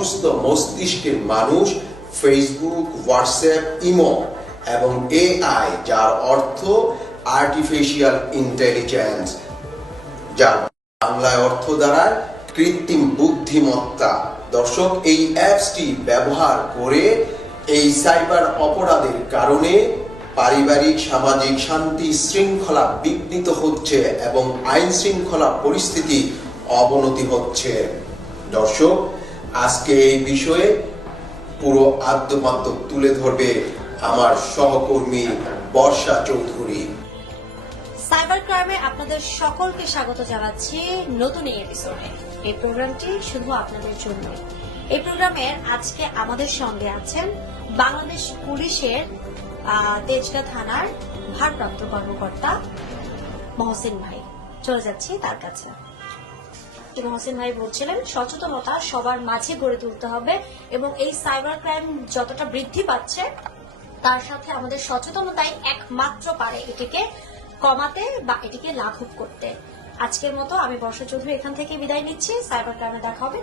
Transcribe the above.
অসুস্থ মস্তিষ্কের মানুষ ফেসবুক হোয়াটসঅ্যাপ ইমো এবং এআই যার অর্থ আর্টিফিশিয়াল ইন্টেলিজেন্স যার বাংলায় অর্থ দ্বারায় কৃত্রিম বুদ্ধিমত্তা। দর্শক, এই অ্যাপসটি ব্যবহার করে এই সাইবার অপরাধের কারণে পারিবারিক, সামাজিক শান্তি শৃঙ্খলা বিঘ্নিত হচ্ছে এবং আইন শৃঙ্খলা পরিস্থিতি অবনতি হচ্ছে। দর্শক আজকে এই বিষয়ে পুরো আদ্যপান্ত তুলে ধরবে আমার সহকর্মী বর্ষা চৌধুরী। সাইবার ক্রাইমে আপনাদের সকলকে স্বাগত জানাচ্ছি নতুন এই এপিসোডে এই প্রোগ্রামটি শুধু আপনাদের জন্য এই প্রোগ্রামের আজকে আমাদের সঙ্গে আছেন বাংলাদেশ পুলিশের তেজগাঁ থানার ভারপ্রাপ্ত কর্মকর্তা মহসিন ভাই। চলে যাচ্ছি তার কাছে। তো মহসিন ভাই বলছিলেন, সচেতনতা সবার মাঝে গড়ে তুলতে হবে এবং এই সাইবার ক্রাইম যতটা বৃদ্ধি পাচ্ছে, তার সাথে আমাদের সচেতনতাই একমাত্র পারে এটিকে কমাতে বা এটিকে লাঘব করতে। আজকের মতো আমি বর্ষা চৌধুরী এখান থেকে বিদায় নিচ্ছি। সাইবার ক্রাইমে দেখা হবে।